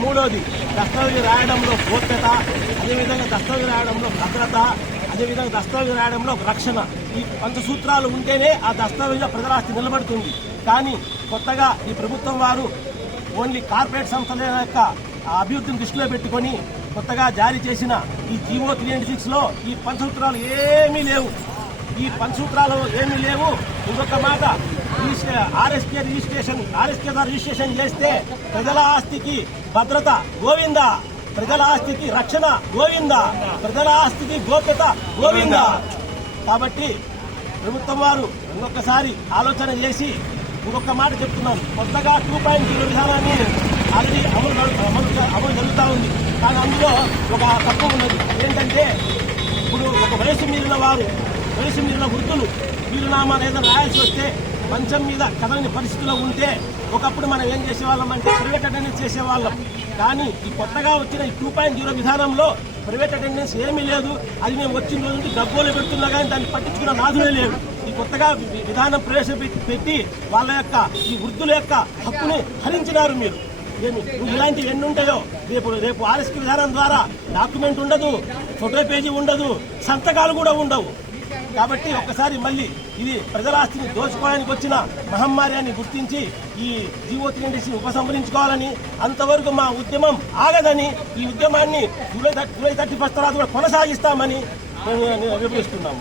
మూడోది దస్తావేజీ రాయడంలో గోప్యత, అదేవిధంగా దస్తావేజీ రాయడంలో భద్రత, అదేవిధంగా దస్తావేజీ రాయడంలో రక్షణ. ఈ పంచసూత్రాలు ఉంటేనే ఆ దస్తావేజీలో ప్రజలాస్తి నిలబడుతుంది. కానీ కొత్తగా ఈ ప్రభుత్వం వారు ఓన్లీ కార్పొరేట్ సంస్థల యొక్క అభివృద్ధిని దృష్టిలో పెట్టుకుని కొత్తగా జారీ చేసిన ఈ జీవో 396లో ఈ పంచసూత్రాలు ఏమీ లేవు. ఈ పంచసూత్రాలు ఏమీ లేవు. ఇంకొక మాట, ఆర్ఎస్కే ద్వారా రిజిస్ట్రేషన్ చేస్తే ప్రజల ఆస్తికి భద్రత గోవిందా, ప్రజల ఆస్తికి రక్షణ గోవిందా, ప్రజల ఆస్తికి గోప్యత గోవిందా. కాబట్టి ప్రభుత్వం వారు ఇంకొకసారి ఆలోచన చేసి ఇంకొక మాట చెప్తున్నాను. కొత్తగా 2.0 విధానాన్ని ఆల్రెడీ అమలు జరుగుతూ ఉంది. కానీ అందులో ఒక తప్పు ఉన్నది. ఏంటంటే ఇప్పుడు ఒక వయసు మీరిన వృద్ధులు వీలునామాలు ఏదైనా రాయాల్సి వస్తే మంచం మీద కదలని పరిస్థితిలో ఉంటే ఒకప్పుడు మనం ఏం చేసేవాళ్ళం అంటే ప్రైవేట్ అటెండెన్స్ చేసేవాళ్ళం. కానీ ఈ కొత్తగా వచ్చిన ఈ 2.0 విధానంలో ప్రైవేట్ అటెండెన్స్ ఏమీ లేదు. అది మేము వచ్చిన రోజు నుంచి డబ్బులు పెడుతున్నా కానీ దాన్ని పట్టించుకున్న నాదులే లేవు. ఈ కొత్తగా విధానం ప్రవేశపెట్టి వాళ్ళ యొక్క ఈ వృద్ధుల యొక్క హక్కుని హరించినారు మీరు. ఇలాంటివి ఎన్ని ఉంటాయో రేపు ఆర్ఎస్కే విధానం ద్వారా డాక్యుమెంట్ ఉండదు, ఫోటో పేజీ ఉండదు, సంతకాలు కూడా ఉండవు. కాబట్టి ఒక్కసారి మళ్ళీ ఇది ప్రజల ఆస్తిని దోచుకోవడానికి వచ్చిన మహమ్మారి అని గుర్తించి ఈ జీవో 396 ఉపసంహరించుకోవాలని, అంతవరకు మా ఉద్యమం ఆగదని, ఈ ఉద్యమాన్ని జూలై 31 తర్వాత కూడా కొనసాగిస్తామని మేము వివరిస్తున్నాము.